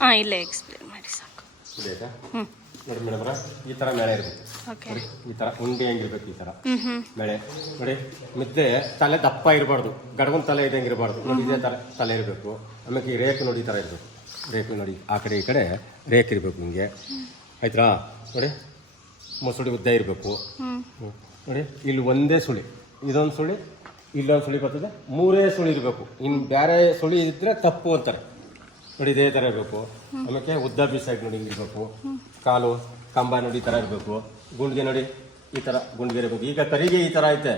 ಹಾಂ ಇಲ್ಲೇ ಎಕ್ಸ್ಪ್ಲೇನ್ ಮಾಡಿ ಸಾಕು. ಬೇಕಾ ಹ್ಞೂ ನೋಡಿ ಮೇಡಮ್ರ ಈ ಥರ ಮೇಳೆ ಇರಬೇಕು. ಓಕೆ ನೋಡಿ ಈ ಥರ ಉಂಡೆ ಹೆಂಗಿರ್ಬೇಕು ಈ ಥರ ಹ್ಞೂ ಹ್ಞೂ ಬೆಳೆ ನೋಡಿ ಮತ್ತೆ ತಲೆ ದಪ್ಪ ಇರಬಾರ್ದು. ಗಡಗನ್ ತಲೆ ಇದ್ದಂಗೆ ಇರಬಾರ್ದು. ನೋಡಿ ಇದೇ ಥರ ತಲೆ ಇರಬೇಕು. ಆಮೇಲೆ ಈ ರೇಖೆ ನೋಡಿ ಈ ಥರ ಇರಬೇಕು. ರೇಖೆ ನೋಡಿ ಆ ಕಡೆ ಈ ಕಡೆ ರೇಖೆ ಇರಬೇಕು ಹಿಂಗೆ ಆಯ್ತಾ? ನೋಡಿ ಮೊಸಳಿ ಉದ್ದ ಇರಬೇಕು. ನೋಡಿ ಇಲ್ಲಿ ಒಂದೇ ಸುಳಿ. ಇದೊಂದು ಸುಳಿ ಇಲ್ಲೊಂದು ಸುಳಿ ಬರ್ತದೆ. ಮೂರೇ ಸುಳಿ ಇರಬೇಕು. ಇನ್ನು ಬೇರೆ ಸುಳಿ ಇದ್ದರೆ ತಪ್ಪು ಅಂತಾರೆ. ನೋಡಿ ಇದೇ ಥರ ಇರಬೇಕು. ಆಮೇಲೆ ಉದ್ದ ಬೀಸಾಗಿ ನೋಡಿ ಇರಬೇಕು. ಕಾಲು ಕಂಬ ನೋಡಿ ಈ ಥರ ಇರಬೇಕು. ಗುಂಡಿಗೆ ನೋಡಿ ಈ ಥರ ಗುಂಡಿಗೆ ಇರಬೇಕು. ಈಗ ಕರಿಗೆ ಈ ಥರ ಐತೆ.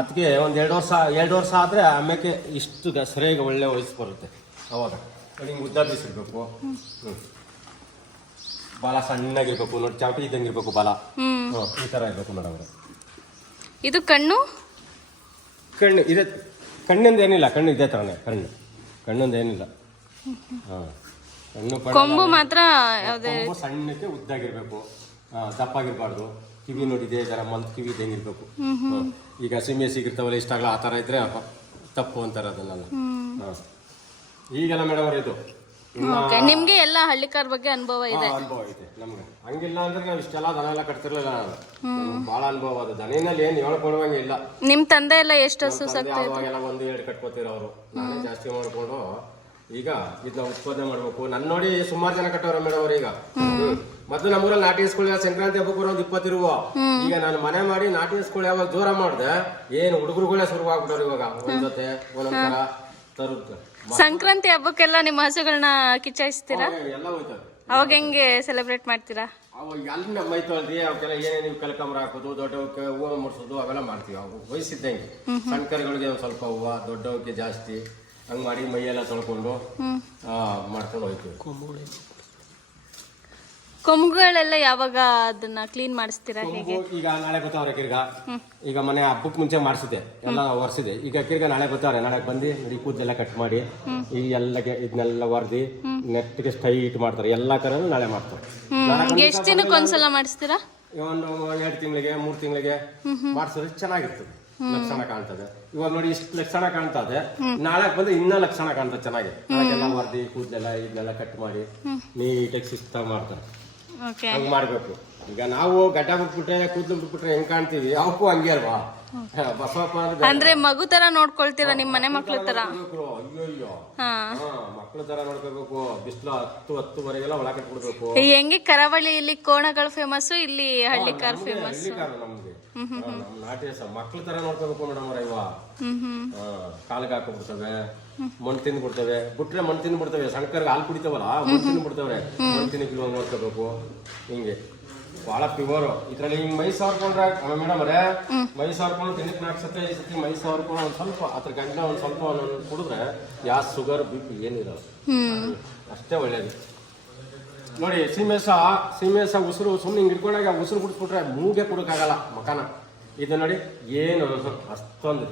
ಅದಕ್ಕೆ ಒಂದು ಎರಡು ವರ್ಷ ಎರಡು ವರ್ಷ ಆದರೆ ಆಮೇಲೆ ಇಷ್ಟು ಸರಿಯಾಗಿ ಒಳ್ಳೆ ವಯಸ್ಸು ಬರುತ್ತೆ. ಅವಾಗ. ನೋಡಿ ಹಿಂಗೆ ಉದ್ದ ಬೀಸಿರ್ಬೇಕು ಹ್ಞೂ ಬಾಲ ಸಣ್ಣಾಗಿರ್ಬೇಕು. ನೋಡಿ ಚಾಪಿ ಇದ್ದಂಗೆ ಇರಬೇಕು ಬಾಲ. ಹ್ಞೂ ಈ ಥರ ಇರಬೇಕು ಮೇಡಮ್ ಅವರೇ ಇದು ಕಣ್ಣು? ಕಣ್ಣು ಇದೆ ಕಣ್ಣಿಂದ ಏನಿಲ್ಲ. ಕಣ್ಣು ಇದೇ ಥರನೇ ಕಣ್ಣು. ಕಣ್ಣಿಂದ ಏನಿಲ್ಲ. ಕೊಂಬು ಮಾತ್ರ ಯಾವುದೇ ಸಣ್ಣಕ್ಕೆ ಉದ್ದಾಗಿರ್ಬೇಕು. ದಪ್ಪಾಗಿರ್ಬಾರ್ದು. ಕಿವಿ ನೋಡಿ ಇದೇ ಥರ ಮಲ್ ಕಿವಿ ಇರಬೇಕು. ಈಗ ಸಿಮೆ ಸಿಗಿರ್ತಾವಲ್ಲ ಇಷ್ಟಾಗಲ್ಲ ಆ ಥರ ಇದ್ರೆ ತಪ್ಪು ಅಂತಾರೆ ಅದನ್ನೆಲ್ಲ. ಹಾಂ. ಈಗೆಲ್ಲ ಮೇಡಮ್ ಅವ್ರ ಇದು? ನಿಮ್ಗೆ ಎಲ್ಲ ಹಳ್ಳಿಕಾರ ಬಗ್ಗೆ ಅನುಭವ ಇದೆ. ಅನುಭವ ಇದೆ ನಮ್ಗೆ. ಹಂಗಿಲ್ಲ ಅಂದ್ರೆ ನಾವು ಇಷ್ಟೆಲ್ಲ ದನ ಎಲ್ಲ ಕಟ್ತಿರ್ಲಿಲ್ಲ ನಾನು. ಭಾಳ ಅನುಭವ ಅದು. ದನಿನಲ್ಲಿ ಏನು ಹೇಳ್ಕೊಡುವಂಗೆ ಇಲ್ಲ. ನಿಮ್ಮ ತಂದೆ ಎಲ್ಲ ಎಷ್ಟು ಹಸು ಅವಾಗೆಲ್ಲ ಒಂದು ಎರಡು ಕಟ್ಕೋತೀರ ಅವರು ನಾನೇ ಜಾಸ್ತಿ ಮಾಡ್ಕೊಂಡು ಈಗ ಇದನ್ನ ಉತ್ಪಾದನೆ ಮಾಡ್ಬೇಕು. ನನ್ ನೋಡಿ ಸುಮಾರು ಜನ ಕಟ್ಟವ್ರ ಮೇಡಮ್ ಅವ್ರ ಈಗ. ಮತ್ತೆ ಮೊದ್ಲು ನಮ್ಮೂರಲ್ಲಿ ನಾಟಿ ಹಸ್ಕೊಳ್ಳಿ ಸಂಕ್ರಾಂತಿ ಹಬ್ಬಕ್ಕೆ ಒಂದು ಇಪ್ಪತ್ತಿರುವ. ಈಗ ನಾನು ಮನೆ ಮಾಡಿ ನಾಟಿ ಹಸ್ಕೊಳ್ಳಿ ಯಾವಾಗ ಜೋರ ಮಾಡ್ದೆ ಏನು ಹುಡುಗರುಗಳೇ ಶುರು ಆಗ್ಬಿಟ್ಟವ್ರು ಇವಾಗ. ಒಂದ್ ಜೊತೆ ಒಂದೊಂದ್ ತರ ತರುತ್ತ ಸಂಕ್ರಾಂತಿ ಹಬ್ಬಕ್ಕೆಲ್ಲ ನಿಮ್ಮ ಹಸುಗಳನ್ನ ಕಿಚ್ಚಾಯಿಸ್ತೀರಾ ಎಲ್ಲ ಹೋಯ್ತವೆ ಅವಾಗ ಹೆಂಗೆ ಸೆಲೆಬ್ರೇಟ್ ಮಾಡ್ತೀರಾ? ಅವಾಗ ಎಲ್ಲ ನಮ್ಮ ತೊಳ್ದಿ ಅವಕ್ಕೆಲ್ಲ ಏನೇನು ಕಲ್ಕಂಬರ ಹಾಕೋದು ದೊಡ್ಡವಕ್ಕೆ ಹೂವು ಮುಡಿಸೋದು ಅವೆಲ್ಲ ಮಾಡ್ತೀವಿ. ಅವು ವಯಸ್ಸಿದ್ದಂಗೆ. ಸಣ್ಣ ಕರುಗಳಿಗೆ ಒಂದು ಸ್ವಲ್ಪ ಹೂವು ದೊಡ್ಡವಕ್ಕೆ ಜಾಸ್ತಿ. ಹಂಗೆ ಮಾಡಿ ಮೈಯೆಲ್ಲ ತೊಳ್ಕೊಂಡು ಆ, ಮಾಡ್ಕೊಂಡು ಹೋಯ್ತೀವಿ ಕೊಂಬುಗಳೆಲ್ಲ ಯಾವಾಗ ಅದನ್ನ ಕ್ಲೀನ್ ಮಾಡಿಸ್ತೀರಾ ಹೇಗೆ? ಈಗ ನಾಳೆ ಗೊತ್ತಾವ್ರೆ ಕಿರ್ಗ. ಈಗ ಮನೆ ಹಬ್ಬಕ್ ಮುಂಚೆ ಮಾಡಿಸಿದೆ ಎಲ್ಲ ಒರೆಸಿದೆ ಈಗ ಕಿರ್ಗ ನಾಳೆ ಗೊತ್ತಾವ್ರೆ ನಾಳೆ ಬಂದು ನೋಡಿ ಕೂದಲೆಲ್ಲ ಕಟ್ ಮಾಡಿ ಈಗ ಎಲ್ಲ ಇದನ್ನೆಲ್ಲ ಒರ್ದಿ ನೆಟ್ಟಿಗೆ ಸ್ಟೈಟ್ ಮಾಡ್ತಾರೆ ಎಲ್ಲಾ ಕರನು ನಾಳೆ ಮಾಡ್ತಾರೆ. ಎಷ್ಟು ದಿನಕ್ಕೆ ಒಂದ್ಸಲ ಮಾಡಿಸ್ತೀರಾ? ಒಂದು ಎರಡು ತಿಂಗಳಿಗೆ ಮೂರು ತಿಂಗಳಿಗೆ ಮಾಡಿಸಿದ್ರೆ ಚೆನ್ನಾಗಿರ್ತದೆ. ಲಕ್ಷಣ ಕಾಣ್ತದೆ. ಇವಾಗ ನೋಡಿ ಇಷ್ಟು ಲಕ್ಷಣ ಕಾಣ್ತದೆ ನಾಳೆ ಬಂದ್ರೆ ಇನ್ನ ಲಕ್ಷಣ ಕಾಣ್ತದೆ ಚೆನ್ನಾಗಿ. ನಾಳೆಲ್ಲ ವರ್ದಿ ಕೂದಲೆಲ್ಲ ಇದನ್ನೆಲ್ಲ ಕಟ್ ಮಾಡಿ ನೀಟಾಗಿ ಶಿಸ್ತಾಗಿ ಮಾಡ್ತಾರೆ. ಹಂಗ್ ಮಾಡ್ಬೇಕು. ಈಗ ನಾವು ಗಡ್ಡ ಬಿಟ್ಬಿಟ್ರೆ ಕೂದಲು ಬಿಟ್ಬಿಟ್ರೆ ಹೆಂಗ್ ಕಾಣ್ತೀವಿ? ಅವಕ್ಕೂ ಹಂಗೆ ಅಲ್ವಾ? ಬಸವಪ್ಪ ಅಂದ್ರೆ ಮಗು ತರ ನೋಡ್ಕೊಳ್ತೀರಾ ನಿಮ್ ಮನೆ ಮಕ್ಳ ತರ? ಅಯ್ಯೋ ಮಕ್ಳ ತರ ನೋಡ್ಕೋಬೇಕು ಬಿಸಿಲು ಹತ್ತು ಹತ್ತುವರೆಗೆಲ್ಲ ಒಳ ಬಿಡ್ಬೇಕು. ಹೆಂಗೆ ಕರಾವಳಿಯಲ್ಲಿ ಕೋಣಗಳು ಫೇಮಸ್ ಇಲ್ಲಿ ಹಳ್ಳಿ ಕಾರ್ ಫೇಮಸ್ ನಮ್ಗೆ. ನಾಟಿ ಮಕ್ಳ ತರ ನೋಡ್ಕೋಬೇಕು ಮೇಡಮ್ ಅವ್ರ ಇವ ಕಾಲಿಗೆ ಹಾಕೊಂಡ್ಬಿಡ್ತವೆ ಮಣ್ಣು ತಿಂದು ಬಿಡ್ತವೆ. ಬಿಟ್ರೆ ಮಣ್ಣು ತಿಂದು ಬಿಡ್ತವೆ. ಸಣ್ಕರ್ಗೆ ಹಾಲು ಕುಡಿತಾವಲ್ಲ ಮಣ್ಣು ತಿಂದು ಬಿಡ್ತವ್ರೆ. ಮಣ್ಣು ತಿನ್ನಕ್ಕಿಲ್ವ ನೋಡ್ಕೋಬೇಕು ಹಿಂಗೆ. ಬಹಳ ಪ್ಯೂರ್ ಇದ್ರಲ್ಲಿ ಹಿಂಗ್ ಮೈ ಸಾರ್ಕೊಂಡ್ರೆ ಮೇಡಮ್ ಅವರೇ ಮೈ ಸಾರ್ಕೊಂಡು ತಿನ್ನಕ್ಕೆ ನಾಲ್ಕು ಈ ಸತಿ ಮೈ ಸಾರ್ಕೊಂಡು ಒಂದ್ ಸ್ವಲ್ಪ ಅದ್ರ ಗಂಟೆ ಒಂದ್ ಸ್ವಲ್ಪ ಒಂದೊಂದು ಕುಡಿದ್ರೆ ಯಾವ ಶುಗರ್ ಬಿ ಪಿ ಏನಿರಲ್ಲ ಅಷ್ಟೇ ಒಳ್ಳೇದು. ನೋಡಿ ಸೀಮೆಸ ಸೀಮೆಸ ಉಸಿರು ಸುಮ್ಮನೆ ಹಿಂಗೆ ಹಿಡ್ಕೊಂಡಾಗ ಉಸಿರು ಕುಡಿಸ್ಬಿಟ್ರೆ ಮೂಗೆ ಕೊಡೋಕ್ಕಾಗಲ್ಲ ಮಕಾನ. ಇದು ನೋಡಿ ಏನು ಅಷ್ಟೊಂದು.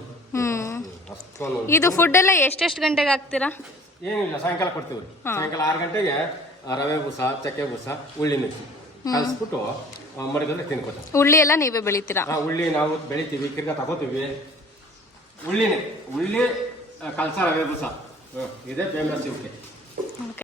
ಅಷ್ಟೊಂದು. ಇದು ಫುಡ್ ಎಲ್ಲ ಎಷ್ಟೆಷ್ಟು ಗಂಟೆಗೆ ಹಾಕ್ತೀರಾ? ಏನಿಲ್ಲ ಸಾಯಂಕಾಲ ಕೊಡ್ತೀವಿ. ಸಾಯಂಕಾಲ ಆರು ಗಂಟೆಗೆ ರವೆ ಬೂಸ ಚಕ್ಕೆ ಬೂಸ ಉಳ್ಳಿ ಮಿರ್ಚಿ ಕಲಿಸ್ಬಿಟ್ಟು ಮಡಿದ್ರೆ ತಿನ್ಕೊತ. ಉಳ್ಳಿ ಎಲ್ಲ ನೀವೇ ಬೆಳಿತೀರಾ? ಆ ಉಳ್ಳಿ ನಾವು ಬೆಳಿತೀವಿ ಕಿರ್ಗ ತಗೋತೀವಿ. ಉಳ್ಳಿನೇ ಉಳ್ಳಿ ಕಲ್ಸ ರವೆ ಬೂಸ ಹ್ಮ್. ಇದೇ ಫೇಮಸ್ ಓಕೆ